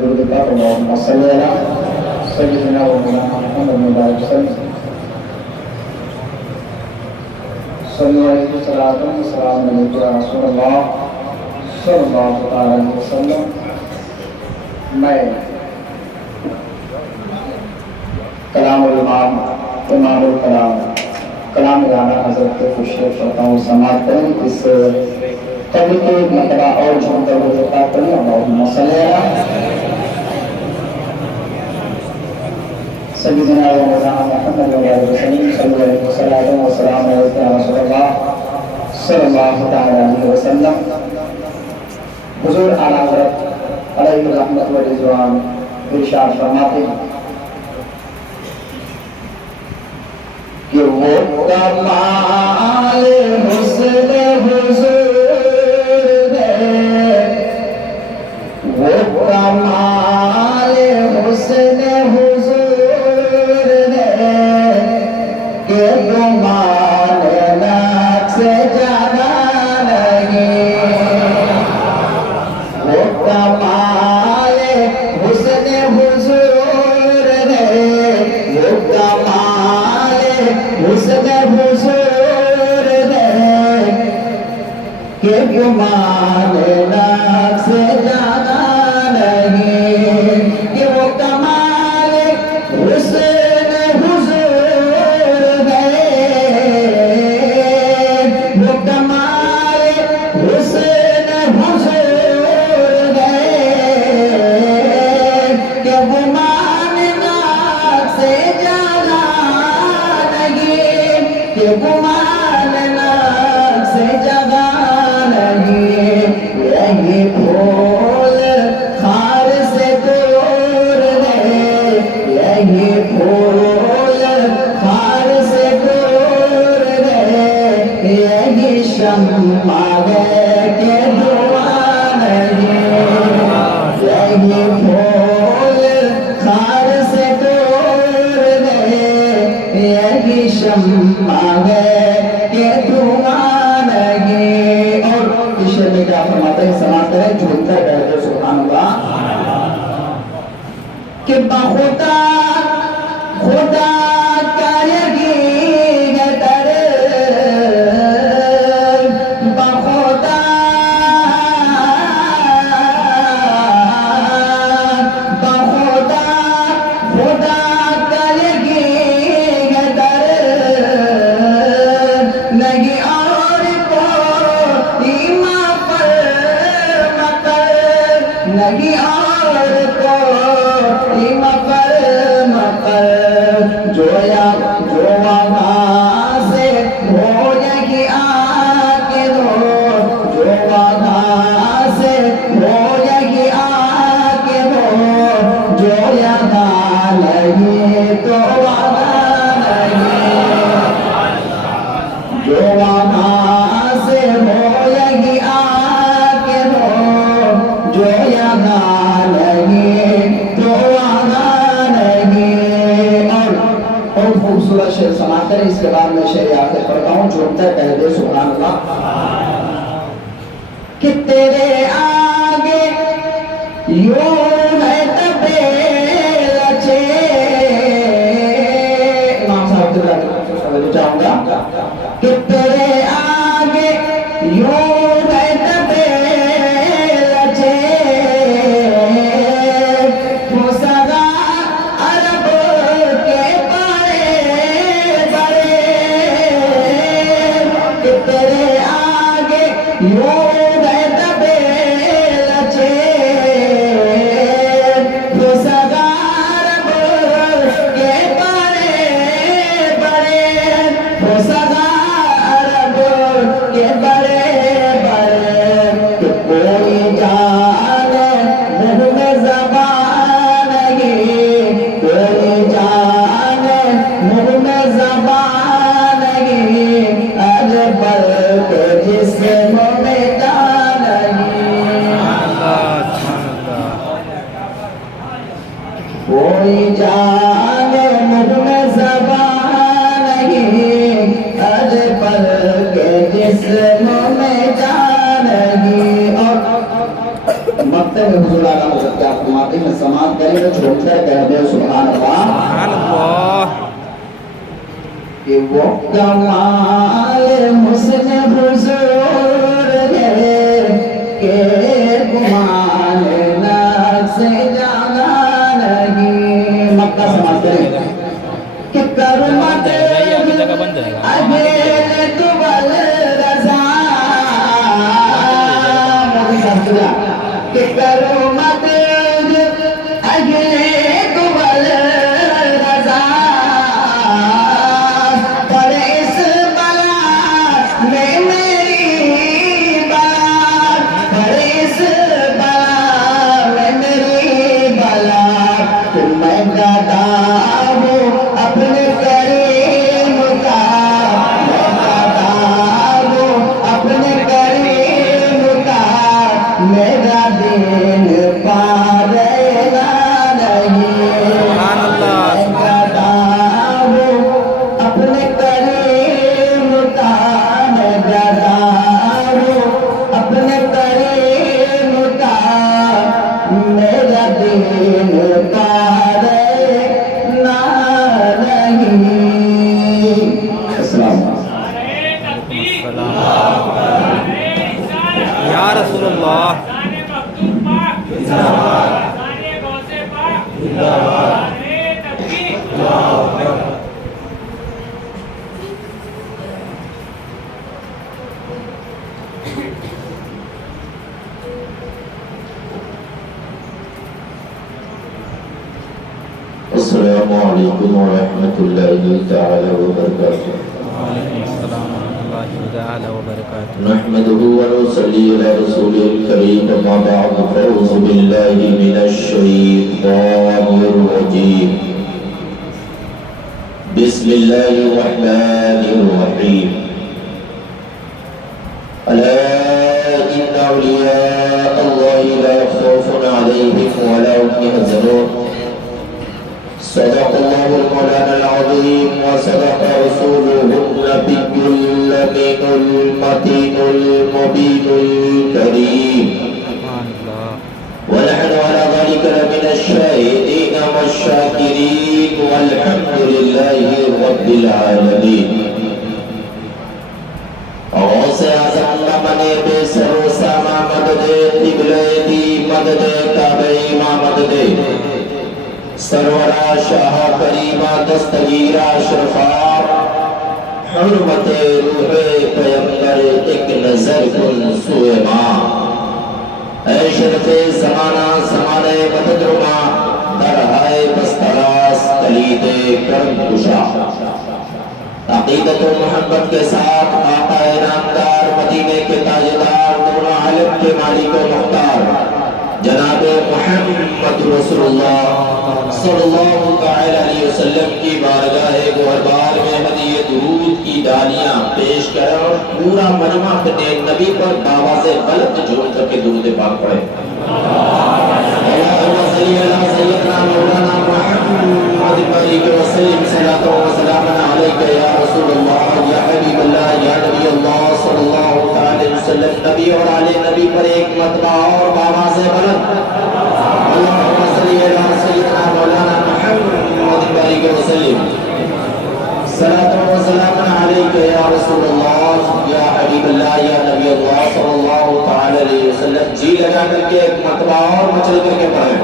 درود پاک اللهم صل على سيدنا ومولانا محمد مبارک وسلم صلی اللہ علیہ وسلم علیہ رسول اللہ صلی اللہ علیہ وسلم. میں کلام الامام امام الکلام کلام رانا حضرت خوشی کرتا ہوں سماعت کریں. اس قبل کے ایک مرتبہ اور جھومتا ہوتا کریں. اللہم صلی علی سیدنا و مولانا محمد مبارک وسلم صلی اللہ علیہ وسلم علیہ رسول اللہ صلی اللہ علیہ وسلم. حضور اعلیٰ حضرت علیہ رحمت و رضوان ارشاد فرماتے ہیں کہ وہ کمال حسن حضور ہے، وہ کمال حسن حضور ہے کہ گمان نفس سے جانا نہیں. وہ کمال حسن حضور ہے، وہ کمال حسن حضور ہے کہ گمان نفس سے جانا نہیں. کہ وہ کمال حسن حضور ہے، وہ کمال حسن حضور ہے کہ گمان نفس سے جانا نہیں. کہ گمان نفس سے جانا نہیں. یہی پھول خار سے دور ہے، یہی پھول خار سے دور ہے. یہی شمع ہے کہ دھواں نہیں. یہی پھول خار سے دور ہے، یہی شمع ہے کہ دھواں نہیں. اور پیچھے میں کیا فرماتے ہیں سماعت کریں جھومتا ہے سبحان اللہ. کہ بخدا خدا کا یقین در بخدا بخدا خدا کا یقین در نہیں اور کوئی مفر مکر نہیں اور کوئی مفر مکر. جو وہاں سے ہو یہی آ کے دو، جو وہاں سے ہو یہی آ کے دو. جو یہاں نہیں تو وہاں نہیں، جو وہاں سے ہو یہی آ کے دو. جو یہاں نہیں تو وہاں نہیں. اور خوبصورت شعر سماعت کریں. اس کے بعد میں شعر آخر پڑھتا ہوں جھومتا ہے پہلے سبحان اللہ. کہ تیرے آگے یوں ہے تبے لچے. امام صاحب سے چاہوں گا کہ تیرے آگے یوں ہے تبے لچے. وہ سدا عرب کے بڑے بڑے. کہ تیرے آگے یوں ہے تبے لچے. وہ سدا عرب کے بڑے بڑے. وہ سدا عرب کے بڑے بڑے. کہ کوئی جان منہ میں زبان نہیں، کوئی جان منہ میں زبان نہیں. اجبل کے جسم میں جان نہیں، کوئی جان منہ میں زبان نہیں. اجبل کے جسم میں جان نہیں. اور مکتب حضور اعلیٰ حضرت کیا فرماتے ہیں زمین چھوڑ کر کہہ دے سبحان اللہ کہ وہ کمال حسن حضور ہے کہ گمان نفس جانا نہیں. مکہ سماعت کریں کہ کرمت اگل دول رضا مودی صاحب سنا کہ کرمت اگل دول رضا پر اس بلا میں میری بات پر اس بلا میں میری بلا میں گدا ہوں اپنے کریم کا میں گدا ہوں اپنے کریم کا میرا دین پارینا نہیں میں گدا ہوں اپنے کریم کا میں گدا ہوں اپنے کریم کا میرا دین پارینا نہیں. السلام یا رسول اللہ السلام علیکم ورحمۃ اللہ تعالی وبرکاتہ. نحمده ونصلي على رسوله الكريم اما بعد فاعوذ بالله من الشيطان الرجيم. بسم الله الرحمن الرحيم. الا ان اولياء الله لا خوف عليهم ولا هم يحزنون. صدق الله المولانا العظيم وصدق رسوله النبي الأمين المتين المبين الكريم. ونحن على ذلك لمن الشاهدين والشاكرين والحمد لله رب العالمين. غوث اعظم منے بے سر و ساما مدد قبلہ دی مدد کعبہ مدد سرورا شاہ کریمہ دستگیرہ شرفا حرمت روح پیغمبر ایک نظر کن سوئے ماں. اے شرف زمانہ زمانے مدد رما درہائے بستراس کلید کرم کشا. عقیدت و محبت کے ساتھ آقا نامدار مدینے کے تاجدار دونوں عالم کے مالک و مختار جناب محمد رسول اللہ صلی اللہ علیہ وسلم کی بارگاہ گوہربار میں ہدیہ درود کی ڈالیاں پیش کریں اور پورا مجمع اپنے نبی پر آواز بلند جھوم کر کے درود پاک پڑھیں. اللہم صلی علی سیدنا مولانا محمد بارک وسلم صلاۃ و سلام علیک یا رسول اللہ یا حبیب اللہ یا نبی اللہ صلی اللہ علیہ وسلم. نبی اور آل نبی پر ایک مرتبہ اور آواز بلند اللہم صلی علی سیدنا مولانا محمد بارک وسلم صلاۃ و سلام علیک یا رسول اللہ یا حبیب اللہ یا نبی اللہ صلی اللہ علیہ وسلم. جی لگا کر کے ایک مرتبہ اور مچل کر کے پڑھیں.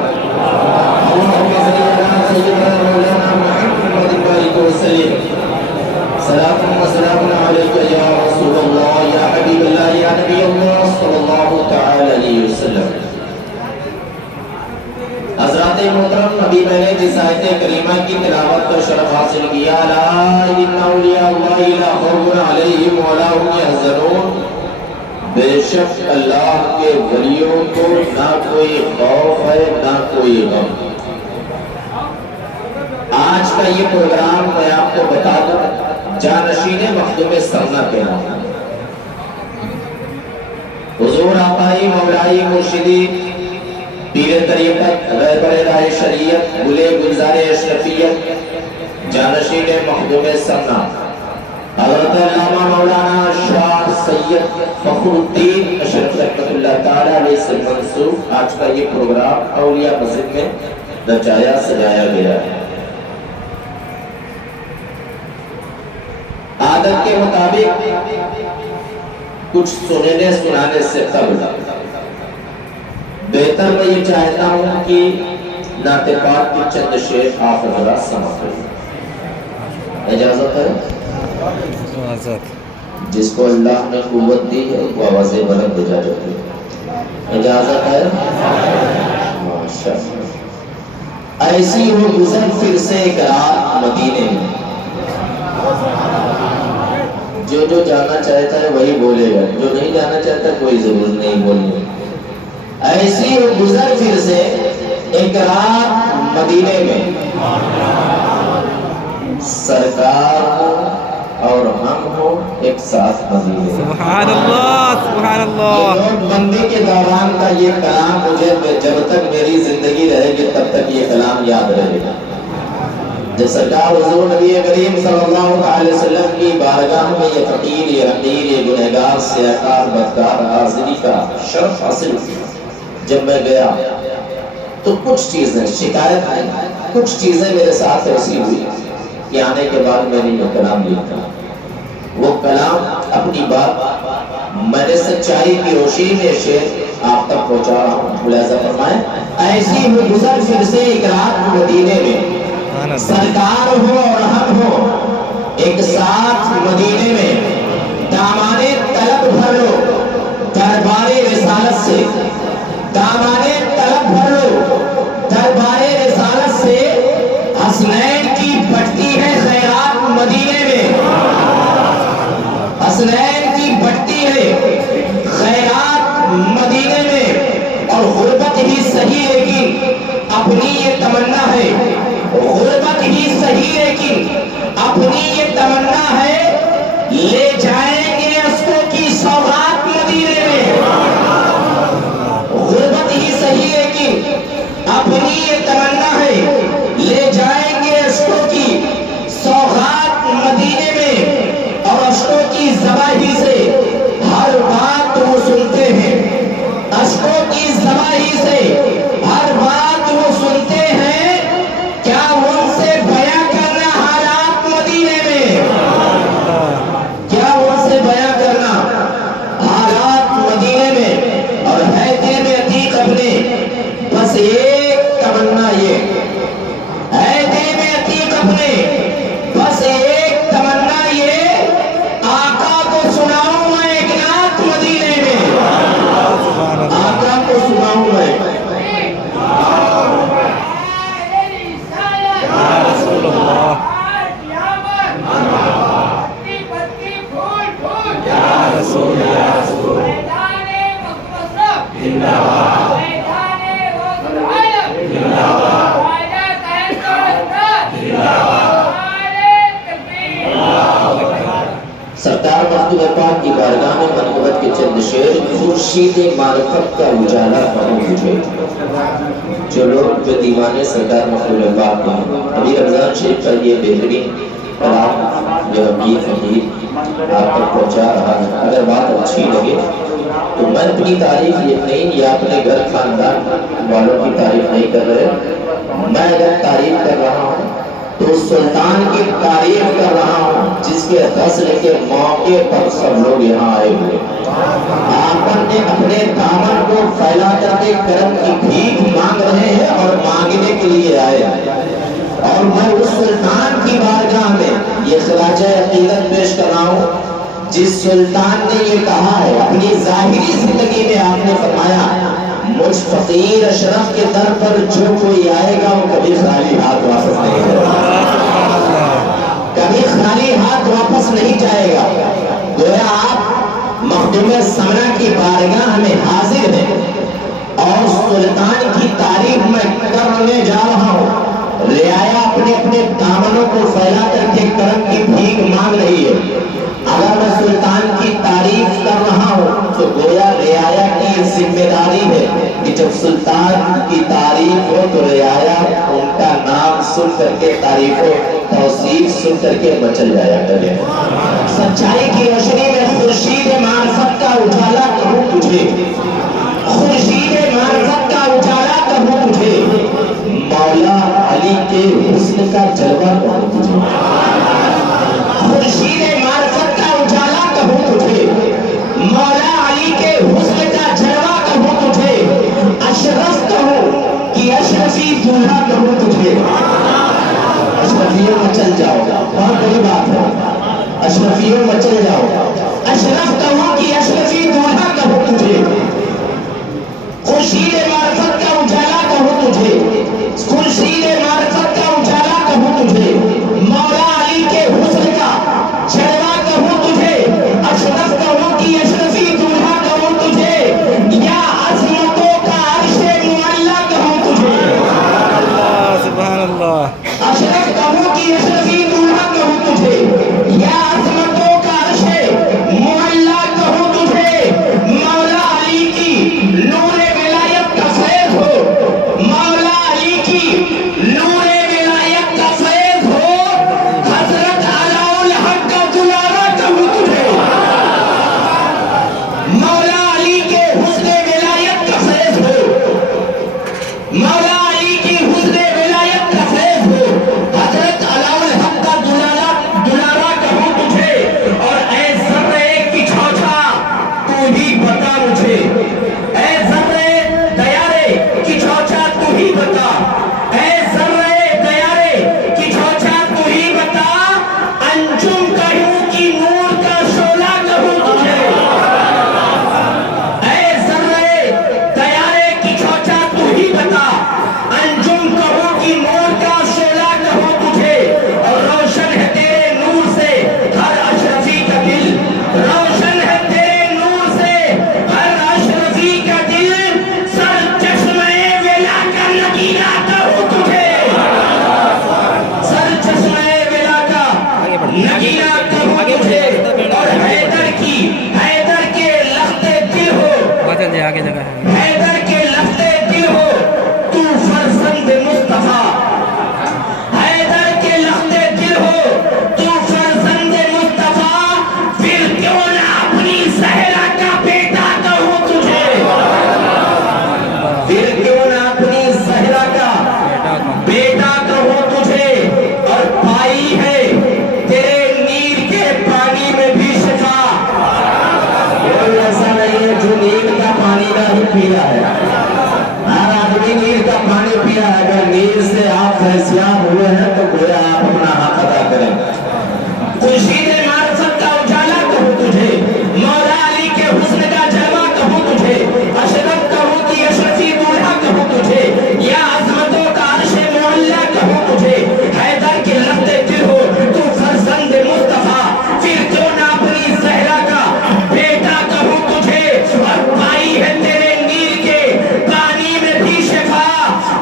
اللہم صلی علی سیدنا مولانا محمد بارک وسلم صلاۃ و سلام علیک یا رسول اللہ یا حبیب اللہ یا نبی اللہ صلی اللہ علیہ وسلم. حضرات محترم ابھی میں نے جس آیت کریمہ کی تلاوت کا شرف حاصل کیا لا ان اولیاء اللہ لا خوف علیہم ولا هم يحزنون. بے شک اللہ کے ولیوں کو نہ کوئی خوف ہے نہ کوئی غم. آج کا یہ پروگرام میں آپ کو بتا دوں جانشین مخدوم سرنا کے نام حضور آقائی مولائی مرشدی پیر طریقت رہبر راہ شریعت گلے گلزار اشرفیت جانشین مخدوم سرنا حضرت علامہ مولانا شاہ سید فخر الدین اشرف رحمۃ اللہ تعالی علیہ سے منسوب آج کا یہ پروگرام اولیاء مسجد میں نچایا سجایا گیا ہے۔ عادت کے مطابق کچھ سننے سنانے سے قبل بہتر میں یہ چاہتا ہوں کہ نعت پاک کی چند شعر آپ ذرا سماعت کریں۔ اجازت ہے؟ جس کو اللہ نے قوت دی ہے وہ آوازیں بلند اجازت ہے۔ اجازت ہے؟ ماشاءاللہ۔ ایسی ہو گزر پھر سے ایک رات مدینے میں، جو جانا چاہتا ہے وہی بولے گا، جو نہیں جانا چاہتا کوئی ضرورت نہیں بولنے۔ ایسی ہو گزر پھر سے ایک رات مدینے میں، سرکار اور ہم ہو ایک ساتھ مدینے میں۔ سبحان اللہ سبحان اللہ۔ یہ نوٹ بندی کے دوران کا یہ کلام مجھے جب تک میری زندگی رہے گی تب تک یہ کلام یاد رہے گا۔ جب سرکار حضور نبی کریم صلی اللہ علیہ وسلم کی بارگاہ میں یہ فقیر، یہ حقیر، یہ گنہگار، سیاکار، بدکار حاضری کا شرف حاصل جب میں گیا تو کچھ چیزیں شکایت آئی، کچھ چیزیں میرے ساتھ ایسی ہوئی کہ آنے کے بعد میں نے یہ کلام لکھا۔ وہ کلام اپنی بات میں نے سچائی کی روشنی میں شعر آپ تک پہنچا رہا ہوں۔ ملاحظہ فرمائیں۔ ایسی ہو گزر پھر سے ایک رات مدینے میں، سرکار ہو اور ہم ہو ایک ساتھ مدینے میں، دامانے طلب بھر لو دربارے رسالت سے، دامانے طلب بھر لو دربارے رسالت سے، حسنین کی بٹتی ہے خیرات مدینے میں، حسنین کی بٹتی ہے خیرات مدینے میں، اور غربت ہی صحیح لیکن اپنی یہ تمنا ہے، غربت ہی صحیح لیکن اپنی یہ تمنا ہے، لے جائیں گے اسکو کی سوغات مدینے میں، غربت ہی صحیح لیکن اپنی یہ تمنا ہے، لے جائیں گے اسکو کی سوغات مدینے میں، اور اشکوں کی زبانی سے ہر بات وہ سنتے ہیں، اشکوں کی زبانی سے ہر بات وہ سنتے ہیں، کیا ان سے بیاں کرنا حالات مدینے میں، کیا ان سے بیاں کرنا حالات مدینے میں، اور ہے دل میں عتیق اپنے بس ایک تمنا یہ ہے، دل میں عتیق اپنے بس ایک تمنا یہ، آقا کو سناؤں میں ایک نعت مدینے میں، آقا کو سناؤں میں رسول اللہ سرکار مخدوم پاک کی بارگاہ میں منقبت کے چند شعر، خورشید معرفت کا اجالا کرو مجھے۔ جو لوگ جو دیوانے سرکار مخدوم پاک ہیں، ابھی رمضان شریف کا یہ بہترین کلام جو امیر فقیر آپ تک پہنچا رہا ہے، اگر بات اچھی لگے تو میں اپنی تعریف یہ نہیں یا اپنے گھر خاندان والوں کی تعریف نہیں کر رہے، میں اگر تعریف کر رہا ہوں تو سلطان کی تعریف کر رہا ہوں جس کے غسل کے موقع پر سب لوگ یہاں آئے ہوئے، آپ نے اپنے دامن کو پھیلا کر کے کرم کی بھیک مانگ رہے ہیں اور مانگنے کے لیے آئے ہیں، اور میں اس سلطان کی بارگاہ میں یہ خراج عقیدت پیش کر رہا ہوں جس سلطان نے یہ کہا ہے اپنی ظاہری زندگی میں، آپ نے فرمایا مجھ فقیر اشرف کے در پر جو کوئی آئے گا وہ کبھی خالی ہاتھ واپس نہیں جائے گا، کبھی خالی ہاتھ واپس نہیں جائے گا۔ گویا آپ مخدوم سمنا کی بارگاہ میں حاضر ہیں اور سلطان کی تعریف میں کرنے جا رہا ہوں۔ رعایا اپنے اپنے دامنوں کو پھیلا کر کے کرم کی بھیک مانگ رہی ہے، اگر میں سلطان کی تعریف کر رہا ہوں تو گویا رعایا کی ذمہ داری ہے کہ جب سلطان کی تعریف ہو تو رعایا ان کا نام سن کر کے تعریف و توصیف سن کر کے مچل جایا کرے۔ سچائی کی روشنی میں خورشید معرفت کا اجالا کہوں تجھے، خورشید معرفت کا اجالا کہوں تجھے، مولا کے حسن کا جلوہ کہوں تجھے، خورشید معرفت کا اجالا کہوں تجھے، مولا علی کے حسن کا جلوہ کہوں تجھے، اشرف کہوں کہ اشرفی دولہا کہوں تجھے۔ اشرفیوں میں چل جاؤ، بہت بڑی بات ہے، اشرفیوں میں چل جاؤ، اشرف کہوں کہ اشرفی دولہا کہوں تجھے، خورشید معرفت کا اجالا کہوں تجھے، خورشید معرفت کا اجالا کہوں تجھے، مولا علی کے حسن کا جلوہ کہوں تجھے، اشرف کہوں کہ اشرفی دولہا کہوں تجھے، یا عظمتوں کا عرش معلّہ کہوں تجھے، سبحان اللہ اشرف کہوں کہ اشرفی دولہا کہوں تجھے، یا عظمتوں کا عرش معلّہ کہوں تجھے، مولا علی کی نور ولایت کا فیض ہو، مولا علی کی نور ولایت کا فیض ہو، حضرت علاء الحق کا دلارا کہوں تجھے، مولا علی کے حسن ولایت کا فیض ہو، مولا علی کی حسن ولایت کا فیض ہو، حضرت علاء الحق کا دلارا کہوں تجھے، اور اے ذرے کی چھوچا تو ہی بتا مجھے، اے ذرے دیارے کی چھوچا تو ہی بتا، اے ذرے دیارے کی چھوچا تو ہی بتا، انجم کہوں کہ نور کا شعلہ کہوں تجھے، اے ذرے دیارے کی چھوچا تو ہی بتا، انجم کہوں کہ نور کا شعلہ کہوں تجھے، اور روشن ہے تیرے نور سے ہر اشرفی کا دل، روشن ہے تیرے نور سے ہر اشرفی کا دل، سر چشمہ ولا کا نگینا کہوں تجھے، سر چشمہ ولا کا نگینا کہوں تجھے، اور حیدر کے لخت دل ہو، وہاں چل جائے آگے جگہ ہے حیدر کے لخت دل ہو تو فرزند مصطفیٰ، حیدر کے لخت دل ہو تو فرزند مصطفیٰ، پھر کیوں نہ اپنی زہرا کا بیٹا کہوں تجھے، پھر کیوں نہ اپنی زہرا کا بیٹا کہوں تجھے، اور پائی ہے تیرے نیر کے پانی میں بھی شفا، کوئی ایسا نہیں ہے جو نیل کا پانی نہیں پیا ہے، ہر آدمی نیل کا پانی پیا ہے، اگر نیل سے آپ فیضیاب ہوئے ہیں تو گویا آپ اپنا حق ادا کریں۔ خورشید معرفت کا اجالا کہوں تجھے، مولا علی کے حسن کا جلوہ کہوں تجھے، اشرف کہوں کہ اشرفی دولہا کہوں تجھے، یا عظمتوں کا عرش معلّہ کہوں تجھے، حیدر کے لخت دل ہو تو فرزند مصطفیٰ، پھر کیوں نہ اپنی زہرا کا بیٹا کہوں تجھے، اور پائی ہے تیرے نیل کے پانی میں بھی شفا،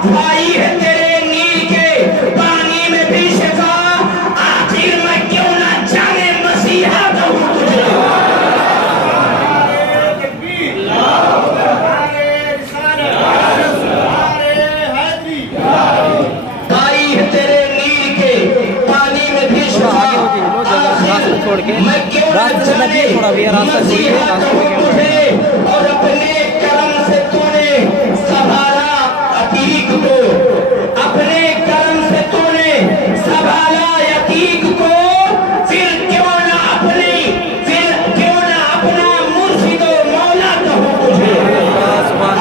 پائی ہے تیرے نیل کے پانی میں بھی شفا، آخر میں کیوں نہ جانے مسیحا کہوں تجھے، پائی ہے تیرے نیل کے پانی میں بھی شفا، چھوڑ کے میں کیوں نہ راستے سے جانے تھوڑا بھی راستہ چھوڑ کے مسیحا کہوں تجھے، اور اپنے کرم سے تو نے سنبھالا عتیق کو، اپنے کرم سے تو نے سنبھالا عتیق کو، پھر کیوں نہ اپنا مرشد و مولا کہوں تجھے،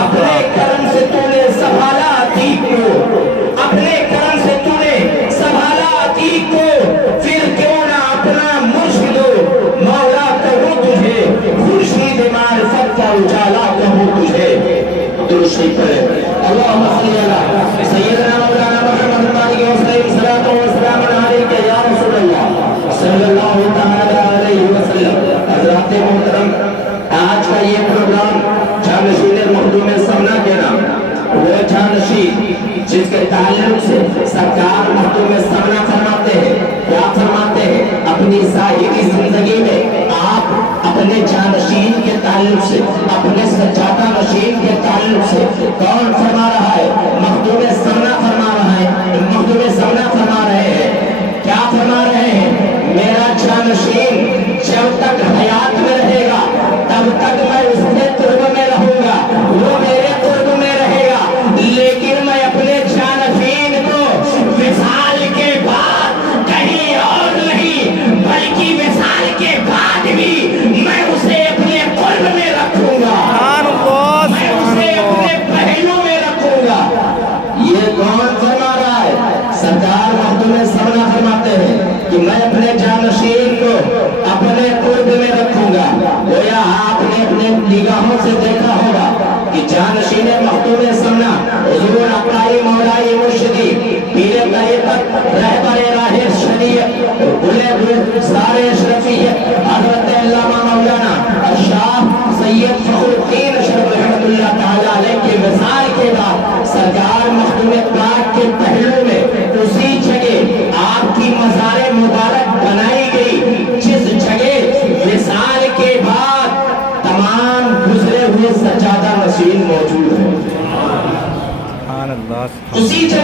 اپنے کرم سے تو نے سنبھالا عتیق کو، اپنے کرم سے تو نے سنبھالا عتیق کو، پھر کیوں نہ اپنا مرشد و مولا کہوں تجھے، خورشید معرفت کا اجالا کہوں تجھے۔ درود شریف پڑھیں، اللہم صلی علی سیدنا مولانا محمد علیہ وسلم، صلاۃ و سلام علیک یا رسول اللہ صلی اللہ تعالی علیہ وسلم۔ حضرات محترم، آج کا یہ پروگرام جانشین مخدوم سمنا کے نام، وہ جانشین جس کے تعلق سے سرکار مخدوم سمنا فرماتے ہیں، کیا فرماتے ہیں، اپنی ظاہری زندگی میں آپ اپنے جانشین کے تعلق سے، اپنے سجادہ نشین کے تعلق سے، کون فرما رہا ہے؟ مخدوم سمنا فرما رہا ہے، مخدوم سمنا فرما رہے ہیں، کیا فرما رہے ہیں؟ میرا جانشین جب تک حیات میں رہے گا تب تک میں اس کے قرب میں رہوں گا، وہ میرے قرب میں رہے گا، لیکن میں اپنے جانشین کو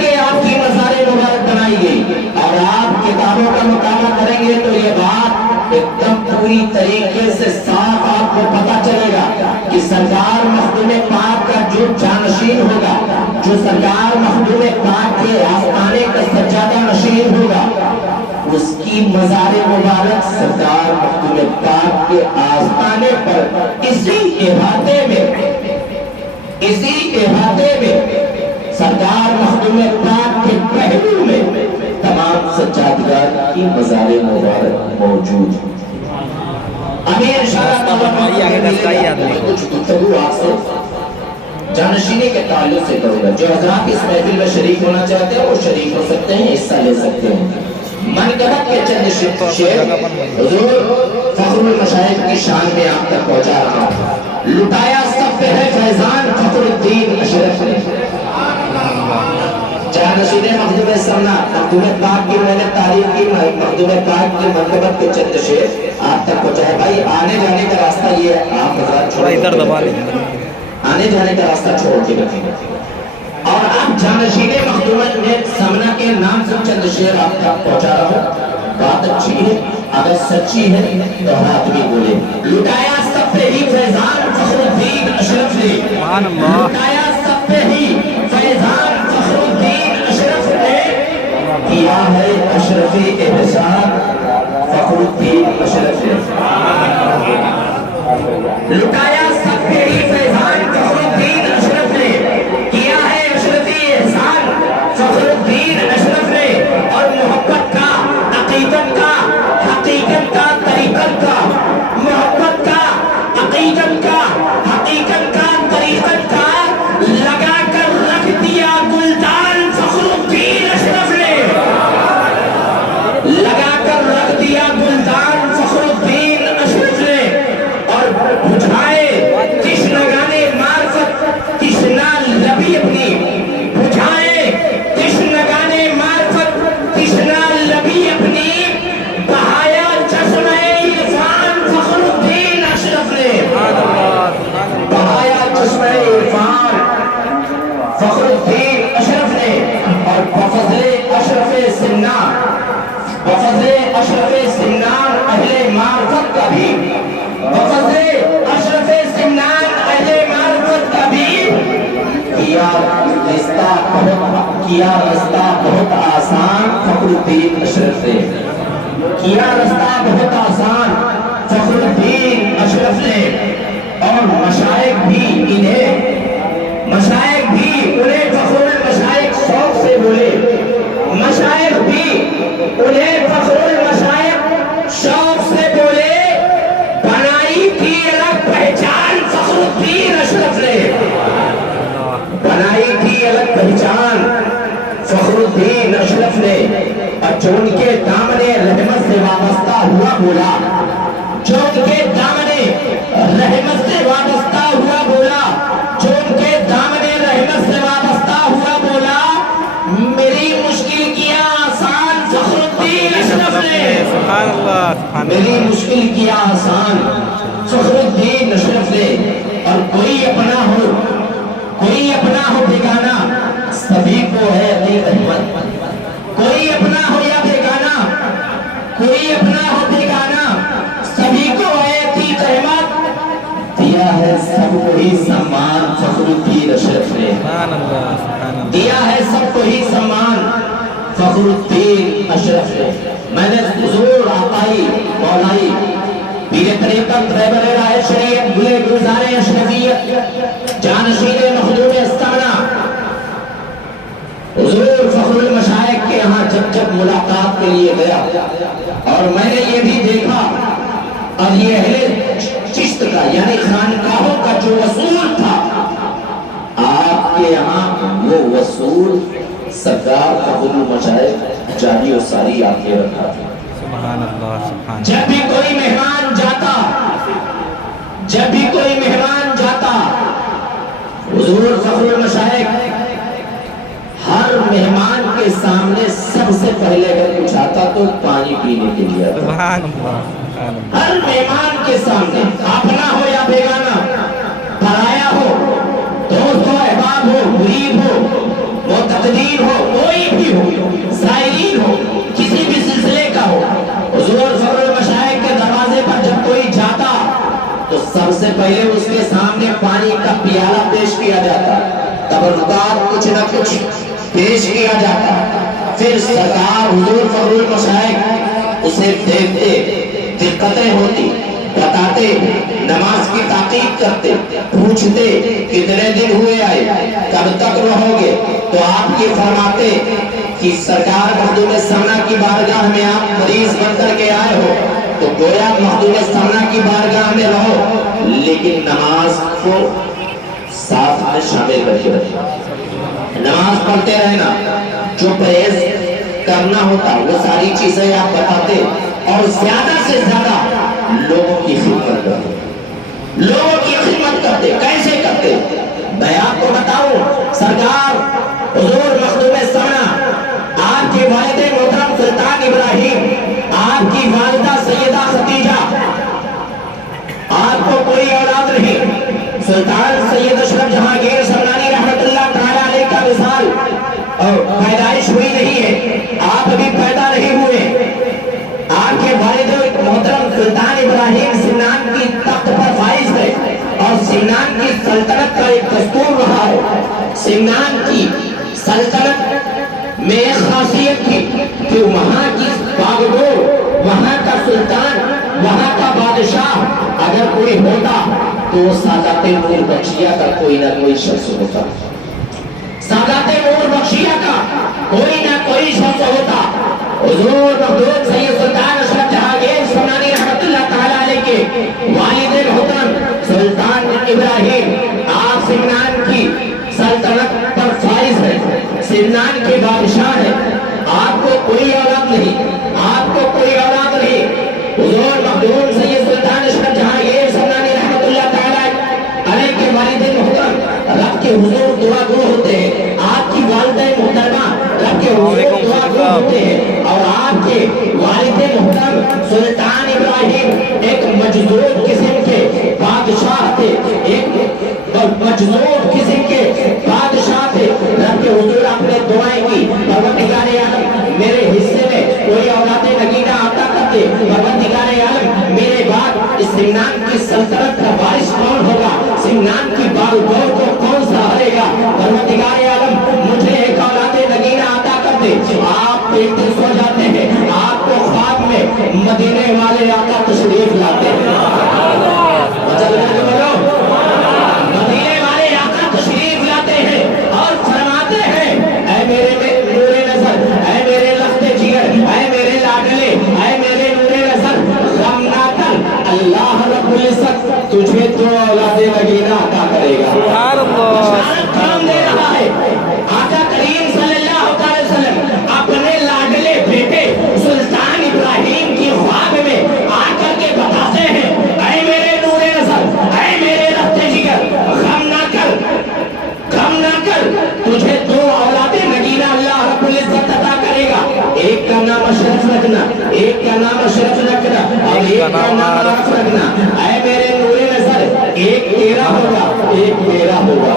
کے آپ کی مزار مبارک بنائی گئی، اور آپ کتابوں کا مطالعہ کریں گے تو یہ بات ایک دم پوری طریقے سے صاف آپ کو پتا چلے گا کہ سرکار مخدوم پاک کا جو جانشین ہوگا، جو سرکار مخدوم پاک کے آستانے کا سجادہ نشین ہوگا، اس کی مزار مبارک سرکار مخدوم پاک کے آستانے پر اسی احاطے میں سرکار مخدوم پاک کے پہلو میں تمام سجادگان کی مزار مبارک موجود ہے۔ ابھی انشاءاللہ کچھ گفتگو آپ سے جانشینی کے تعلق سے کروں گا۔ جو حضرات اس محفل میں شریک ہونا چاہتے ہیں وہ شریک ہو سکتے ہیں، حصہ لے سکتے ہیں۔ منقبت کے چند شعر حضور فخر المشائخ کی شان میں آپ تک پہنچا رہا ہوں۔ لٹایا سب پہ ہے فیضان فخر الدین اشرف نے، جانشین مخدوم سمنا مخدوم پاک کی میں نے تعریف کی، مخدوم پاک کی منقبت کے چند شعر آپ تک پہنچائے۔ بھائی آنے جانے کا راستہ یہ ہے، آپ حضرات چھوڑ آنے جانے کا راستہ چھوڑ کے رکھیں گے، اور اب جانشین مخدوم سمنا کے نام سے چند شعر آپ تک پہنچا رہا ہوں۔ بات اچھی ہے، اگر سچی ہے تو ہاتھ بھی بولے۔ لٹایا سب پہ ہی فیضان فخر الدین اشرف نے، لٹایا سب پہ ہی فیضان فخر الدین اشرف نے، کیا ہے اشرف احسان فخر الدین اشرف نے۔ لٹایا سب پہ ہی فیضان فخر الدین اشرف نے، کیا ہے اشرف احسان فخر الدین اشرف نے، اور محبت کا عقیدت کا حقیقت کا طریقت کا، محبت کا عقیدت کا حقیقت کا طریقت کا لگا کر رکھ دیا گلدان فخر الدین اشرف نے، لگا کر رکھ دیا گلدان فخر الدین اشرف نے، اور بجھائے تشنگانے معرفت تشنا لبی اپنی، بجھائے تشنگانے معرفت تشنا لبی اپنی، بہایا چشمہ عرفان فخر الدین اشرف نے، بہایا چشمہ عرفان فخر الدین اشرف نے، اور بفضل اشرف سنان، بفضل اشرف سنان اہل معرفت کا بھی، بفضل اشرف سنان اہل معرفت کا بھی، کیا رستہ بہت آسان فخر الدین اشرف نے، کیا رستہ بہت آسان فخر الدین اشرف نے، اور مشائخ بھی انہیں فخر المشائخ شوق سے بولے، مشائخ بھی انہیں فخر المشائخ شوق سے بولے، بنائی تھی الگ پہچان فخر الدین اشرف نے، بنائی تھی الگ پہچان فخر الدین اشرف نے، اور جو ان کے دامن رحمت سے وابستہ ہوا بولا، جو ان کے دامن رحمت سے وابستہ ہوا بولا، جو ان کے دامن رحمت سے وابستہ ہوا بولا، میری مشکل کیا آسان فخر الدین اشرف نے، سبحان اللہ، میری مشکل کیا آسان فخر الدین اشرف نے، اور کوئی اپنا ہو بیگانہ سبھی کو ہے عتیق احمد، کوئی اپنا ہو یا بیگانہ، کوئی اپنا ہو بیگانہ سبھی کو ہے عتیق احمد، دیا ہے سب کو ہی سمان فخر الدین اشرف نے، دیا ہے سب کو ہی سمان فخر الدین اشرف نے۔ میں نے حضور آقائی مولائی پیر طریقت رہبر راہ شریعت گلے گلزار اشرفیت جانشین مخدوم سمنا حضور فخر المشائخ کے یہاں جب ملاقات کے لیے گیا، اور میں نے یہ بھی دیکھا، اور یہ اہل چشت کا یعنی خانقاہوں کا جو وصول تھا، آپ کے یہاں وہ وصول سرکار فخر المشائخ جاری و ساری آپ کے رکھا تھا۔ سبحان اللہ، سبحان اللہ۔ جب بھی کوئی مہمان جاتا حضور فخر المشائخ ہر مہمان کے سامنے سب سے پہلے اگر کچھ آتا تو پانی پینے کے لیے آتا، سبحان اللہ، ہر مہمان کے سامنے، اپنا ہو یا بیگانہ، پرایا ہو، دوست ہو، احباب ہو، غریب ہو، معتقدین ہو، کوئی بھی ہو، زائرین ہو، کسی بھی سلسلے کا ہو، حضور فخر المشائخ کے دروازے پر جب کوئی جاتا تو سب سے پہلے اس کے سامنے پانی کا پیالہ پیش کیا جاتا، تبرکات کچھ نہ کچھ پیش کیا جاتا، پھر سرکار حضور فخر المشائخ اسے دیکھتے، دقتیں ہوتی، بتاتے، نماز کی تاکید کرتے، پوچھتے کتنے دن ہوئے آئے، کب تک رہو گے، تو آپ یہ فرماتے کہ سرکار مخدوم سمنا کی بارگاہ میں آپ مریض بن کر کے آئے ہو تو گویا مخدوم سمنا کی بارگاہ میں رہو، لیکن نماز کو ساتھ میں شامل کر کے رکھیں، نماز پڑھتے رہنا، جو پرہیز کرنا ہوتا وہ ساری چیزیں آپ بتاتے، اور زیادہ سے زیادہ لوگوں کی خدمت کرتے، لوگوں کی خدمت کرتے، کیسے کرتے؟ میں آپ کو بتاؤں، سرکار حضور مخدوم سمنا، آپ کے والد محترم سلطان ابراہیم، آپ کی والدہ سیدہ خدیجہ، آپ کو کوئی اولاد نہیں، سلطان سید اشرف جہانگیر سمنانی رحمت اللہ تعالی علیہ کا وصال اور پیدائش ہوئی نہیں ہے، آپ ابھی پیدا نہیں ہوئے، آپ کے والد محترم سلطان ابراہیم سمنان کی تخت پر فائز ہے، اور سمنان کی سلطنت کا ایک دستور رہا ہے، سمنان کی سلطنت میں ایک خاصیت تھی کہ وہاں کی باغدور، وہاں کا سلطان، وہاں کا بادشاہ اگر کوئی ہوتا تو وہ سادات نور بخشیہ کا کوئی نہ کوئی شخص ہوتا، سادات نور بخشیہ کا کوئی نہ کوئی شخص ہوتا۔ حضور مخدوم سید سلطان اشرف جہانگیر سمنانی رحمت اللہ تعالی علیہ کے والد محترم سلطان ابراہیم، آپ سمنان کی سلطنت پر فائز ہے، سمنان کے بادشاہ ہیں، آپ کو کوئی اولاد نہیں، آپ کو کوئی اولاد نہیں، حضور مخدوم سید سلطان اشرف جہانگیر سمنانی رحمت اللہ تعالی علیہ کے والد محترم رب کے حضور دعا گو ہوتے ہیں، آپ کی والدہ محترمہ رب کے حضور دعا گو ہوتے ہیں، اور آپ کے والد محترم سلطان ابراہیم ایک مجذوب قسم کے بادشاہ تھے، ایک مجذوب قسم کے بادشاہ تھے، رب کے حضور آپ نے دعائیں کی، پروردگار عالم میرے حصے میں کوئی اولاد نگینہ عطا کرتے، پروردگار عالم میرے بعد اس سمنان کی سلطنت کا وارث کون ہوگا، سمنان کی باغدور کو کون سنبھالے گا، پروردگار عالم مجھے ایک اولاد نگینہ عطا کر دے۔ آپ ایک دن سو جاتے ہیں، آپ کو خواب میں مدینے والے آقا تشریف لاتے ہیں، مدینے والے آقا تشریف لاتے ہیں اور فرماتے ہیں، اے میرے نور نظر، اے میرے لخت جگر، اے میرے لاڈلے، اے میرے نور نظر، غم نہ کر، اللہ رب العزت تجھے تو اولاد نگینہ عطا کرے گا۔ سبحان اللہ، بشارت کام دے رہا ہے، آقا کریم صلی اللہ علیہ وسلم اپنے لاڈلے بیٹے سلطان ابراہیم کی خواب میں آ کر کے بتاتے ہیں، اے میرے نور نظر، اے میرے لخت جگر، غم نہ کر، غم نہ کر، تجھے دو اولاد نگینہ اللہ رب العزت عطا کرے گا، ایک کا نام اشرف رکھنا، ایک کا نام اشرف رکھنا، اور ایک کا نام عارف رکھنا، اے میرے نور نظر، ایک تیرا ہوگا، ایک میرا ہوگا،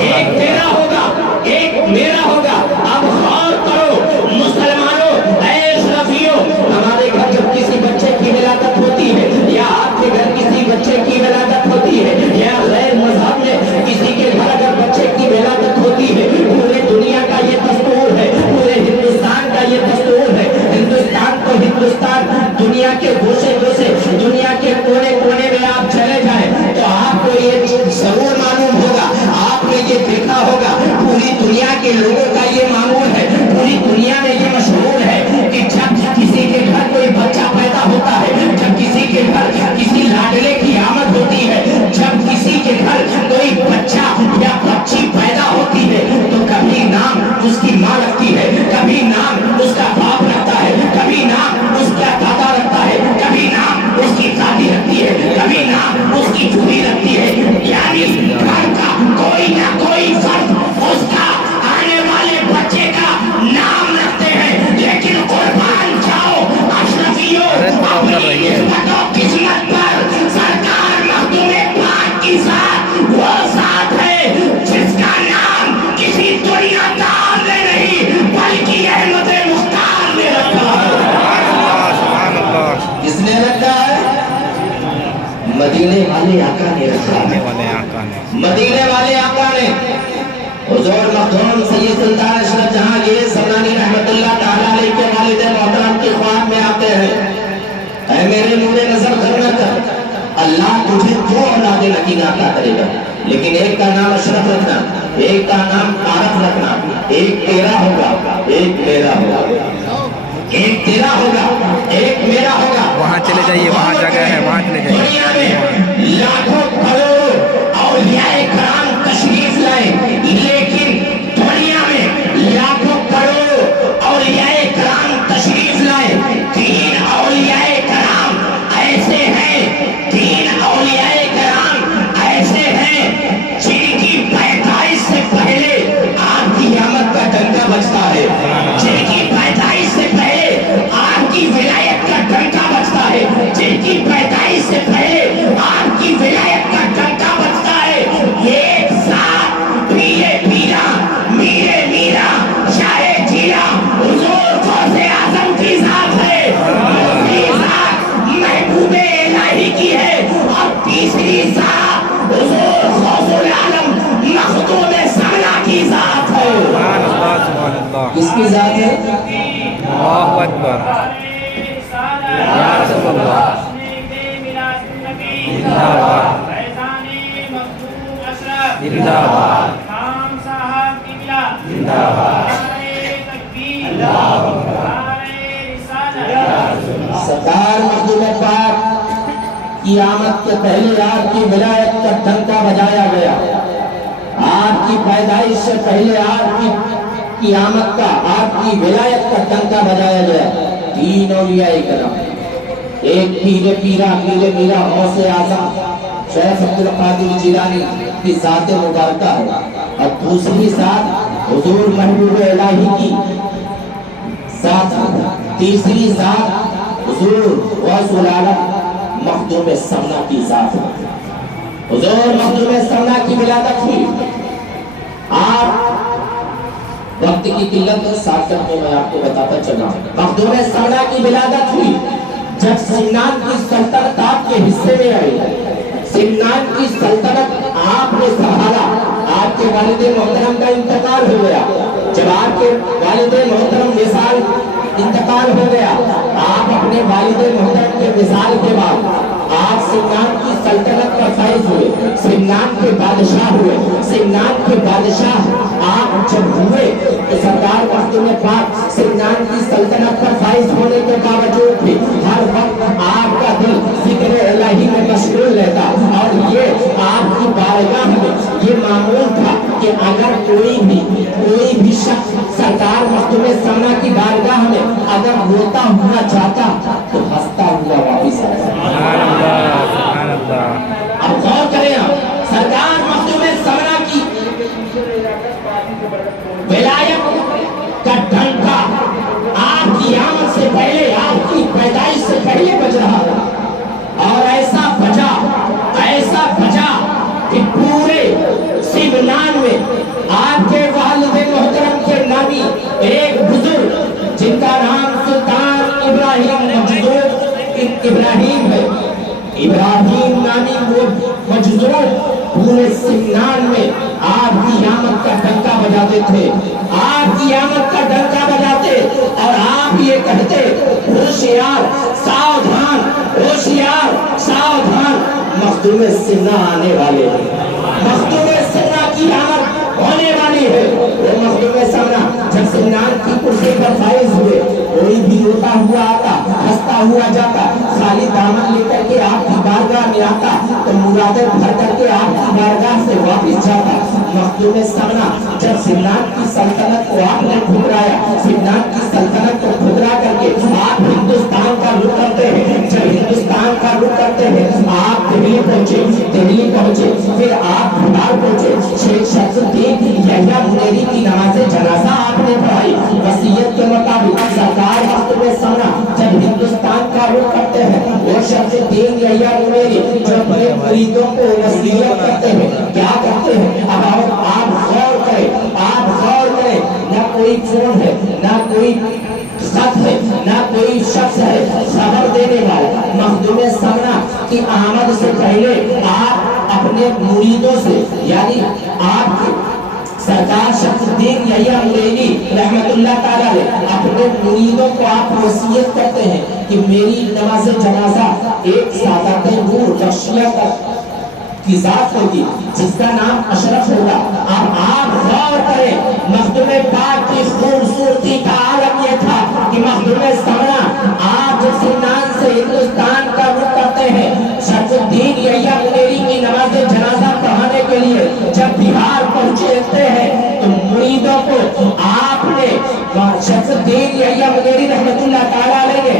ایک تیرا ہوگا، ایک میرا ہوگا۔ اب غور کرو مسلمانوں، اے اشرفیوں، ہمارے گھر جب کسی بچے کی ولادت ہوتی ہے، یا آپ کے گھر کسی بچے کی ولادت ہوتی ہے، یا غیر مذہب میں کسی کے گھر اگر بچے کی ولادت ہوتی ہے، پورے دنیا کا یہ دستور ہے، پورے ہندوستان کا یہ دستور ہے، ہندوستان کو ہندوستان، دنیا کے گوشے گوشے، دنیا کے کونے کونے میں آپ چلے جائیں تو آپ کو یہ ضرور معلوم ہوگا، آپ نے یہ دیکھا ہوگا، پوری دنیا کے لوگوں کا یہ معمول ہے، پوری دنیا میں یہ مشہور ہے کہ جب کسی کے گھر کوئی بچہ پیدا ہوتا ہے، جب کسی کے گھر کسی لاڈلے کی آمد ہوتی ہے، جب کسی کے گھر کوئی بچہ یا بچی پیدا ہوتی ہے تو کبھی نام اس کی ماں رکھتی ہے، کبھی نام اس کا باپ رکھتا ہے، کبھی نام اس کا دادا رکھتا ہے، کبھی نام اس کی دادی رکھتی ہے، کبھی نام اس کی پھوپھی رکھتی ہے، یعنی گھر کا کوئی نہ کوئی فرد اس کا آنے والے بچے کا نام رکھتے ہیں، لیکن قربان جاؤ اشرفیوں، اپنی قسمت و قسمت پر سرکار مخدوم پاک کی ذات وہ ذات ہے والے آقا نے رکھا ہے، والے آقا نے، مدینے والے آقا نے۔ حضور مخدوم سید سلطان اشرف جہانگیر سمنانی رحمت اللہ تعالیٰ علیہ کے والد محترم کی خواب میں آتے ہیں، اے میرے نور نظر کرنا کر، اللہ تجھے دو اولاد نکینہ عطا کرے گا، لیکن ایک کا نام اشرف رکھنا، ایک کا نام عارف رکھنا، ایک تیرا ہوگا ایک میرا ہوگا، ایک تیرا ہوگا ایک میرا ہوگا۔ وہاں چلے جائیے، وہاں جگہ ہے، وہاں چلے جائیے۔ دنیا میں لاکھوں کروڑوں اولیاء کرام تشریف لائے، لیکن دنیا میں لاکھوں کروڑوں اولیاء کرام تشریف لائے، تین اولیاء کرام ایسے ہیں، تین اولیاء کرام ایسے ہیں جن کی پیدائش سے پہلے آپ کی قیامت کا ڈنکا بجتا ہے، جن کی پیدائش سے پہلے آپ کی ولایت کا ڈنکا بجتا ہے، جن کی پیدائش سے پہلے آپ کی ولایت کا ڈنکا بجتا ہے۔ ایک ساتھ پیرے پیرا میرے میرا شاہ جیلا حضور غوث اعظم کی ذات ہے، دوسری ذات محبوب الہی کی ہے، اور تیسری ذات حضور غوث العالم مخدوم سمنا کی ذات ہے۔ سبحان اللہ، سبحان اللہ، کس کی ذات ہے؟ اللہ اکبر، یا رسول اللہ، زندہ باد، زندہ باد، زندہ باد، سرکار مخدوم پاک قیامت کے پہلے آپ کی ولایت کا ڈنکا بجایا گیا، آپ کی پیدائش سے پہلے آپ کی قیامت کا، آپ کی ولایت کا ڈنکا بجایا گیا۔ تین اولیاء کرام، ایک پیر پیرا پیر میرا غوث اعظم شیخ عبد القادر جیلانی کی ذات مبارکہ ہے، اور دوسری ذات حضور محبوب الہی کی ذات ہے، تیسری ذات حضور غوث العالم مخدوم سمنا کی ذات ہے۔ حضور مخدوم سمنا کی ولادت ہوئی، آپ وقت کی قلت اور ساکت میں آپ کو بتاتا چلا، مخدوم سمنا کی ولادت ہوئی جب سمنان کی سلطنت آپ کے حصے میں آئی، سمنان کی سلطنت آپ نے سنبھالا، آپ کے والد محترم کا انتقال ہو گیا، جب آپ کے والد محترم وصال انتقال ہو گیا، آپ اپنے والد محترم کے وصال کے بعد آپ سمنان کی سلطنت پر فائز ہوئے، سمنان کے بادشاہ ہوئے، سمنان کے بادشاہ آپ جب ہوئے تو سرکار مخدوم پاک سمنان کی سلطنت پر فائز ہونے کے باوجود بھی ہر وقت آپ کا دل ذکر الہی میں مشغول رہتا، اور یہ آپ کی بارگاہ میں یہ معمول تھا کہ اگر کوئی بھی شخص سرکار مخدوم سمنا کی بارگاہ میں اگر روتا ہوا جاتا تو ہنستا ہوا واپس آتا۔ سبحان اللہ، سبحان اللہ، اب غور کریں، آپ سرکار مخدوم سمنا کی ولایت کا ڈنکا آپ کی آمد سے پہلے، آپ کی پیدائش سے پہلے بج رہا تھا، اور ایسا بجا کہ پورے سمنان میں آپ کے والد محترم کے نامی ایک بزرگ جن کا نام سلطان ابراہیم ابراہیم ہے، ابراہیم نامی وہ مجذوب پورے سمنان میں آپ کی آمد کا ڈنکا بجاتے تھے، آپ کی آمد کا ڈنکا بجاتے، اور آپ یہ کہتے ہوشیار ساودھان، ہوشیار ساودھان، مخدوم سمنا آنے والے ہیں، مخدوم سمنا کی آمد ہونے والی ہے۔ وہ مخدوم سمنا جب سمنان کی کرسی پر فائز ہوئے، کوئی بھی روتا ہوا آتا، ہنستا ہوا جاتا، خالی دامن لے کر کے آپ کی بارگاہ میں آتا تو مرادیں بھر کر کے آپ کی بارگاہ سے واپس جاتا۔ مخدوم سمنا جب سمنان کی سلطنت کو آپ نے ٹھکرایا، سمنان کی سلطنت کو ٹھکرا کر کے آپ ہندوستان کا رخ کرتے ہیں، جب ہندوستان کا رخ کرتے ہیں آپ دہلی پہنچے، پھر آپ بہار پہنچے، شیخ شمس الدین یحییٰ منیری کی نماز جنازہ آپ نے پڑھائی، وصیت کے مطابق سرکار مخدوم سمنا جب ہندوستان کا رخ کرتے ہیں، وہ شمس الدین یحییٰ منیری جو اپنے مریدوں کو وصیت کرتے ہیں، کیا کرتے ہیں؟ اب آپ غور کریں، نہ کوئی فون ساؤنڈ ہے، نہ کوئی خط ہے، نہ کوئی شخص ہے خبر دینے والا۔ مخدوم سمنا کی آمد سے پہلے آپ اپنے مریدوں سے، یعنی آپ سرکار شمس الدین یحییٰ ملینی رحمت اللہ تعالیٰ علیہ اپنے مریدوں کو آپ وصیت کرتے ہیں کہ میری نماز جنازہ ایک سعادت نور بخشیہ کی ذات ہوگی جس کا نام اشرف ہوگا۔ اب آپ غور کریں، مخدوم پاک کی خوبصورتی کا عالم یہ تھا کہ مخدوم سمنا آپ جب سنان سے ہندوستان کا رخ کرتے ہیں، شمس الدین یحییٰ ملینی کی نماز جنازہ پڑھانے کے لیے جب بہار پہنچتے ہیں تو مریدوں کو آپ نے شمس الدین یحییٰ ملینی رحمت اللہ تعالیٰ علیہ نے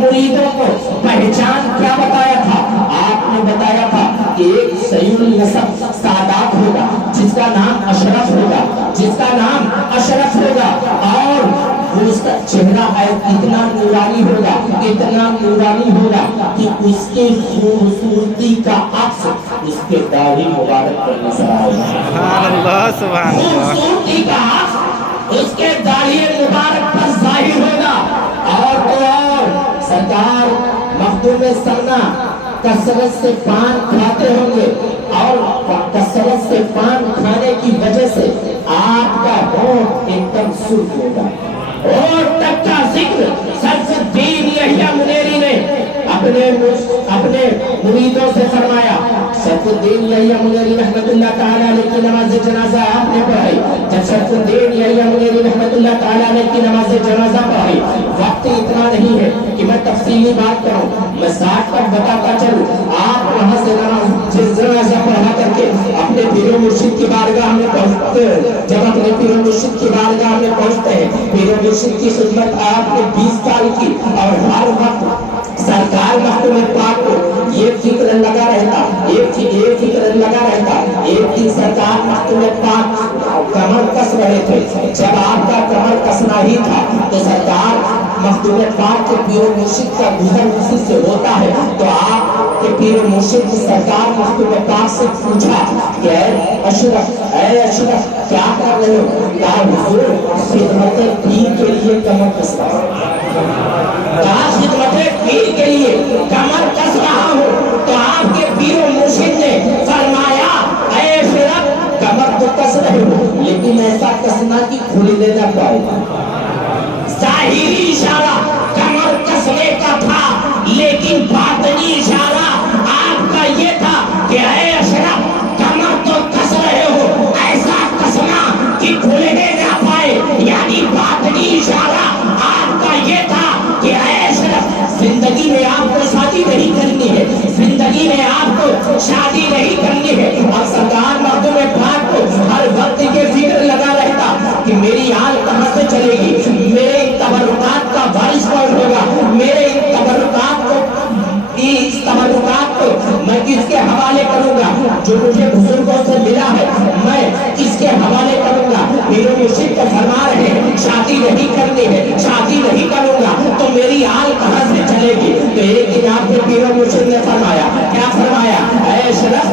مریدوں کو پہچان کیا بتایا تھا؟ آپ نے بتایا تھا کہ ایک سید النسب سادات ہوگا جس کا نام اشرف ہوگا، جس کا نام اشرف ہوگا، اور اس کا چہرہ ہے اتنا نورانی ہوگا، اتنا نورانی ہوگا کہ اس کے خوبصورتی کا عکس اس کے داڑھی مبارک پر نظر آئے گا۔ سبحان اللہ سبحان اللہ۔ خوبصورتی کا عکس اس کے داڑھی مبارک پر ظاہر ہوگا۔ اور تو اور سرکار مخدوم سمنا کثرت سے پان کھاتے ہوں گے، اور کثرت سے پان کھانے کی وجہ سے آپ کا ہونٹ ایک دم سرخ ہوگا۔ اور تک کا ذکر شمس الدین یحییٰ ملینی نے اپنے مریدوں سے فرمایا۔ شمس الدین یحییٰ ملینی رحمت اللہ تعالیٰ علیہ کی نماز جنازہ آپ نے پڑھائی۔ جب شمس الدین یحییٰ ملینی رحمت اللہ تعالیٰ علیہ کی نماز جنازہ پڑھائی، وقت اتنا نہیں ہے کہ میں تفصیلی بات کروں، میں ساتھ تک بتاتا چلوں۔ آپ وہاں سے جنازہ پڑھا کر کے اپنے پیر و مرشد کی بارگاہ میں پہنچتے ہیں۔ جب اپنے پیر و مرشد کی بارگاہ میں پہنچتے ہیں، پیر و مرشد کی خدمت آپ نے 20 سال کی، اور ہر وقت سرکار مخدوم پاک کو یہ فکر لگا رہتا، ایک دن سرکار مخدوم پاک کمر کس رہے تھے۔ جب آپ کا کمر کسنا ہی تھا تو سرکار مخدوم پاک کے پیر و مرشد کا گزر کسی سے ہوتا ہے تو آپ کے پیر و مرشد سرکار مخدوم پاک سے پوچھا کہ اے اشرف کیا کر رہے ہو؟ کہا حضور خدمت پیر کے لیے کمر کس رہا ہوں۔ کہا خدمت پیر کے لیے کمر کس رہا ہوں۔ تو آپ کے پیر و مرشد نے فرمایا اے اشرف کمر تو کس رہے ہو لیکن ایسا کسنا کی کھلی دینا پائے گا۔ ظاہری اشارہ کمر کسنے کا تھا لیکن باطنی اشارہ آپ کا یہ تھا کہ اے اشرف کمر تو کس رہے ہو، ایسا کسنا کہ کھلنے نہ پائے، یعنی باطنی اشارہ آپ کا یہ تھا کہ اے اشرف زندگی میں آپ کو شادی نہیں کرنی ہے، زندگی میں آپ کو شادی نہیں کرنی ہے۔ اور سرکار مخدوم پاک کو ہر وقت یہ فکر لگا رہتا کہ میری آل کہاں سے چلے گی، میرے تبرکات کا وارث کون ہوگا، میرے اس تبرکات کو میں کس کے حوالے کروں گا، جو مجھے بزرگوں سے ملا ہے میں کس کے حوالے کروں گا۔ میرے مرشد کو فرما رہے ہیں شادی نہیں کرنی ہے، شادی نہیں کروں گا تو میری آل کہاں سے چلے گی۔ تو ایک دن آپ کے پیر و مرشد نے فرمایا، کیا فرمایا؟ اے اشرف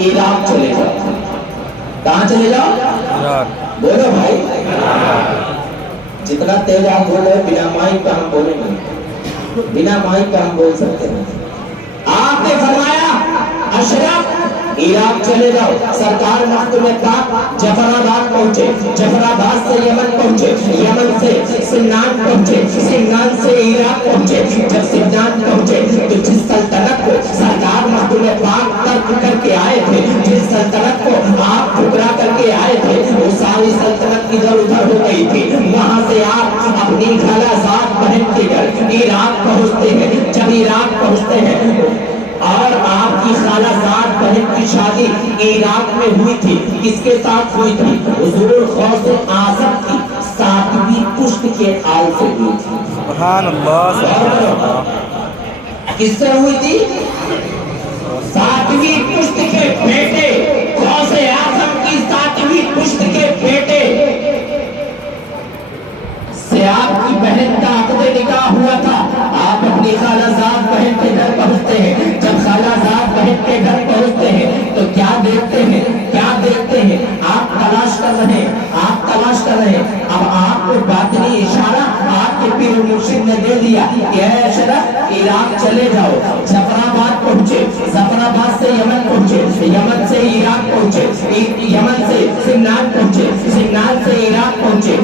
عراق چلے جاؤ۔ کہاں چلے جاؤ؟ بولو بھائی، جتنا تیز آپ بولے بنا مائک کا ہم بولیں گے، بنا مائک کا ہم بول سکتے ہیں۔ آپ نے فرمایا اشرف عراق چلے جاؤ۔ سرکار مخدوم پاک جعفر آباد پہنچے، جعفر آباد سے یمن پہنچے، یمن سے سمنان پہنچے، سمنان سے عراق پہنچے۔ جب سمنان پہنچے تو جس سلطنت کو سرکار مخدوم پاک ترک کر کے آئے تھے، جس سلطنت کو آپ ٹھکرا کر کے آئے تھے، وہ ساری سلطنت ادھر ادھر ہو گئی تھی۔ وہاں سے آپ اپنی خالہ زاد بہن کے گھر عراق پہنچتے ہیں۔ جب عراق پہنچتے ہیں اور آپ کی خالہ زاد بہن کی شادی عراق میں ہوئی تھی، کس کے ساتھ ہوئی تھی؟ حضور غوث اعظم کی 7ویں پشت کے آل سے ہوئی تھی۔ سبحان اللہ۔ کس سے ہوئی تھی؟ 7ویں پشت کے بیٹے، غوث اعظم کی 7ویں پشت کے بیٹے سے آپ کی بہن کا عقد نکاح ہوا تھا۔ آپ اپنی خالہ زاد بہن کے گھر پہنچتے ہیں۔ جب خالہ زاد بہن کے گھر پہنچتے ہیں تو کیا دیکھتے ہیں؟ آپ تلاش کر رہے ہیں اب آپ کو باطنی اشارہ آپ کے پیر مرشد نے دے دیا کہ اے اشرف عراق چلے جاؤ، ظفر آباد پہنچے، ظفر آباد سے یمن پہنچے، یمن سے عراق پہنچے، یمن سے سمنان پہنچے، سمنان سے عراق پہنچے،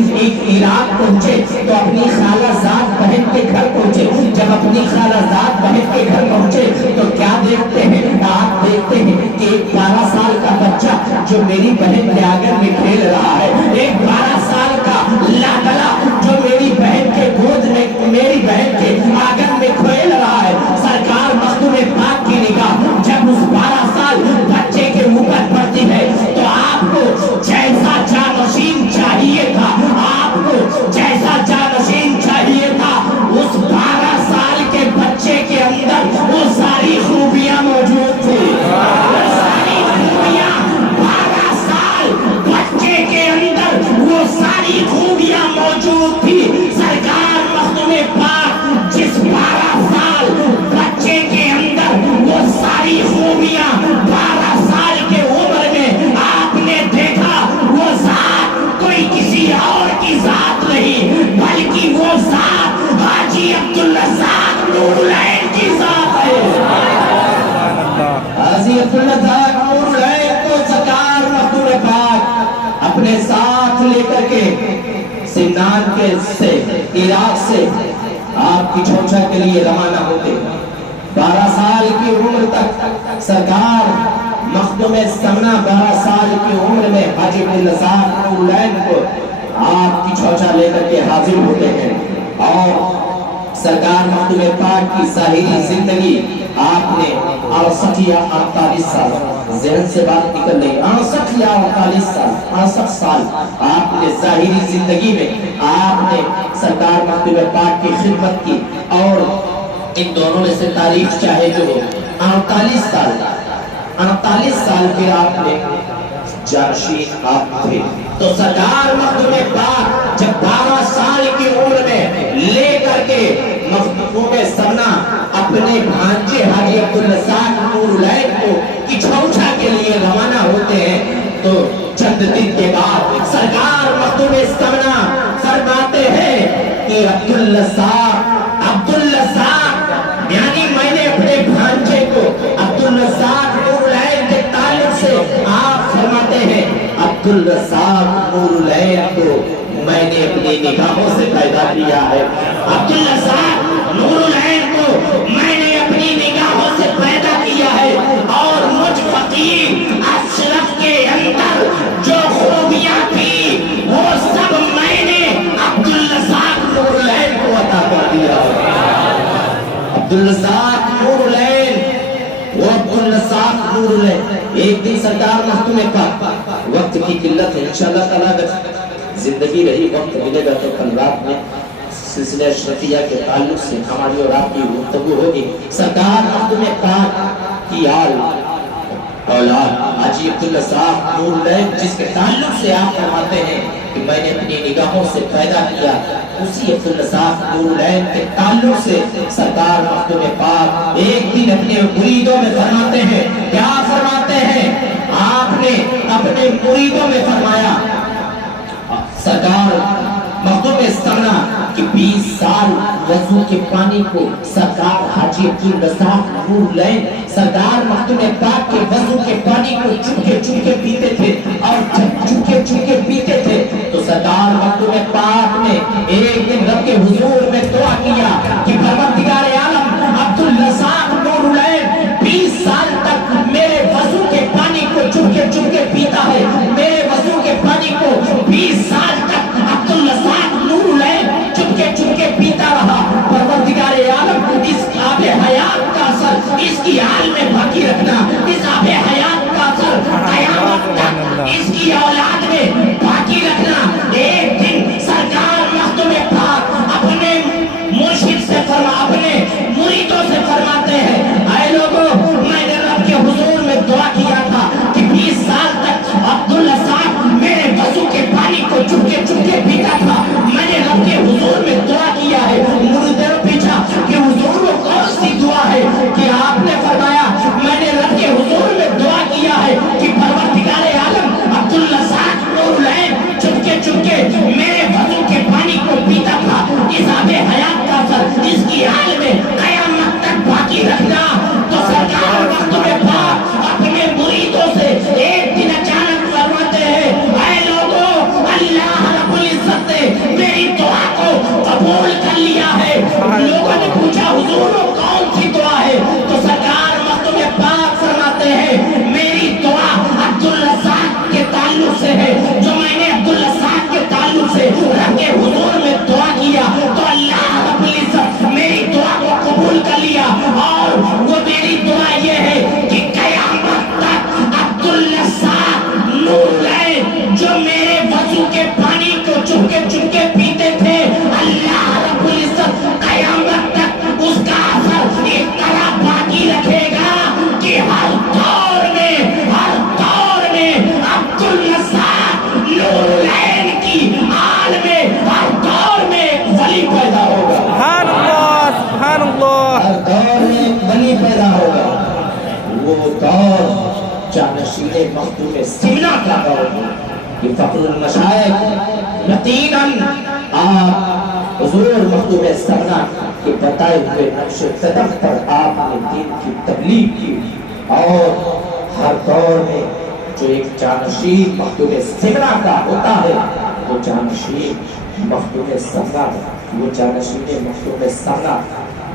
عراق پہنچے تو اپنی خالہ زاد بہن کے گھر پہنچے۔ جب اپنی خالہ زاد بہن کے گھر پہنچے تو کیا دیکھتے ہیں؟ آپ دیکھتے ہیں کہ ایک 12 سال کا بچہ جو میری بہن کے آنگن میں کھیل رہا ہے، ایک 12 سال کا لاڈلا جو میری بہن کے گود میں، میری بہن کے آنگن میں کھیل رہا ہے۔ سرکار مخدوم پاک کی نگاہ جب اس 12 سال بچے کے اوپر پڑتی ہے تو آپ کو جیسا جانشین چاہیے تھا، آپ کو جیسا جانشین چاہیے تھا، اس 12 سال کے بچے کے اندر وہ ساری خوبیاں موجود تھی۔ وہ ساری خوبیاں 12 سال بچے کے اندر وہ ساری خوبیاں موجود تھی۔ سرکار مخدوم پاک جس 12 سال بچے کے اندر وہ ساری خوبیاں 12 سال کے عمر میں آپ نے دیکھا، وہ ذات کوئی کسی اور کی ذات نہیں بلکہ وہ ذات حاجی عبدالرزاق نور العین کی ذات ہے۔ حاجی عبدالرزاق نور العین کو سرکار مخدوم پاک اپنے ساتھ لے کر کے سمنان کے سے عراق سے آپ کی چھوچا کے لیے روانہ ہوتے۔ 12 سال کی عمر تک سرکار مخدوم سمنا 12 سال کی عمر میں حاجی عبدالرزاق نور العین کو آپ کی چھوچا لے کر کے حاضر ہوتے ہیں، اور سرکار مخدوم پاک کی ظاہری زندگی آپ نے 68 یا 48 سال، ذہن سے بات نکل رہی، 68 یا 48 سال، 68 سال آپ نے ظاہری زندگی میں آپ نے سرکار مخدوم پاک کی خدمت کی، اور ان دونوں میں سے تاریخ چاہے جو 48 سال پھر آپ نے جانشین آپ تھے۔ تو سرکار مخدوم پاک جب 12 سال کی عمر میں لے کر کے مخدوم سمنا اپنے بھانجے حاجی عبدالرزاق نور العین کو کچھوچا کے لیے روانہ ہوتے ہیں تو چند دن کے بعد سرکار مخدوم سمنا فرماتے ہیں کہ عبدالرزاق یعنی میں نے اپنے بھانجے کو عبدالرزاق نور العین کے تعلق سے آپ فرماتے ہیں عبدالرزاق نور العین کو میں نے اپنی نگاہوں سے پیدا کیا ہے، عبدالرزاق نور العین کو میں نے اپنی نگاہوں سے پیدا کیا ہے، اور مجھ فقیر اشرف کے اندر جو خوبیاں تھی وہ سب میں نے عبدالرزاق نور العین کو عطا کر دیا ہے۔ عبدالرزاق نور العین، وہ عبدالرزاق نور العین۔ ایک دن سرکار مخدوم پاک، وقت کی قلت ہے، انشاءاللہ تعالیٰ اگر زندگی رہی وقت ملے گا تو کل رات میں سلسلہ اشرفیہ کے تعلق سے ہماری اور آپ کی گفتگو ہوگی۔ سرکار مخدوم پاک کی اولاد حاجی عبدالرزاق نور العین جس کے تعلق سے آپ فرماتے ہیں کہ میں نے اپنی نگاہوں سے پیدا کیا، اسی عبدالرزاق نور العین کے تعلق سے سرکار مخدوم پاک ایک دن اپنے مریدوں میں فرماتے ہیں، کیا فرماتے ہیں؟ آپ نے اپنے مریدوں میں فرمایا، سرکار مخدوم سمنا کہ 20 سال وضو کے پانی کو سرکار حاجی عبدالرزاق نور العین سرکار مخدوم پاک کے وضو کے پانی کو چکے پیتے تھے، اور چکے پیتے تھے تو سرکار مخدوم پاک نے ایک دن رب کے حضور میں دعا کیا کہ پروردگار عالم عبدالرزاق نور العین 20 سال تک میرے وضو کے پانی کو چکے پیتا ہے، میرے وضو کے پانی کو 20 سال تک عبدالرزاق نور العین چپکے پیتا رہا۔ پروردگار عالم اس آب حیات کا اثر اس کی حال میں باقی رکھنا، اس آب حیات کا اثر قیامت تک اس کی اولاد میں باقی رکھنا۔ ایک دن سرکار مخدوم پاک وہ دور جانشین مخدوم سمنا کا دور ہے. یہ فخر المشائخ یقیناً آپ حضور مخدوم سمنا کے بتائے ہوئے نقش قدم پر آپ نے دین کی تبلیغ کی. اور ہر دور میں جو ایک جانشین مخدوم سمنا کا ہوتا ہے وہ جانشین مخدوم سمنا، وہ جانشین مخدوم سمنا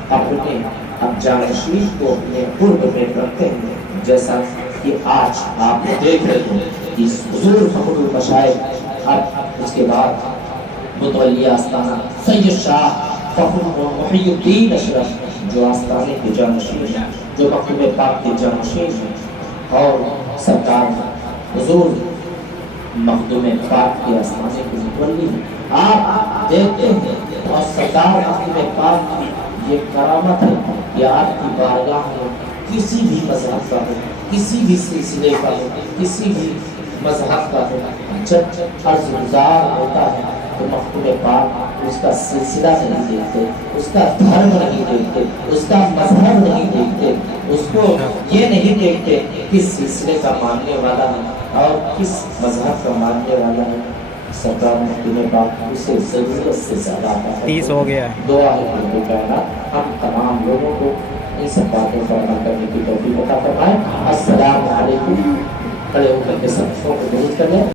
اپنے اب جانشین کو اپنے قرب میں رکھتے ہیں. جیسا کہ آج آپ دیکھ رہے ہیں اس حضور فخر المشائخ، اب اس کے بعد متولی آستانہ سید شاہ فخر محی الدین اشرف جو آستانے کے جانشین ہیں، جو مخدوم پاک کے جانشین ہیں، اور سرکار حضور مخدوم پاک کے آستانے کے متولی ہیں. آپ دیکھتے ہیں اور سرکار مخدوم پاک کی یہ کرامت ہے کہ آپ کی بارگاہ میں کسی بھی مذہب کا ہو، کسی بھی سلسلے کا ہو، کسی بھی مذہب کا ہو، جب عرض گزار ہوتا ہے تو مخدوم پاک اس کا سلسلہ نہیں دیکھتے، اس کا دھرم نہیں دیکھتے، اس کا مذہب نہیں دیکھتے، اس کو یہ نہیں دیکھتے کس سلسلے کا ماننے والا ہے اور کس مذہب کا ماننے والا ہے. سرکار مخدوم پاک اسے ضرورت سے زیادہ آتا ہے. 30 ہو گیا ہے. دعا ہے کہ کائنات ہم تمام لوگوں کو ان سب باتوں پر عمل کرنے کی توفیق عطا فرمائے. السلام علیکم. کھڑے ہو کر کے سب کو درود کر لیں.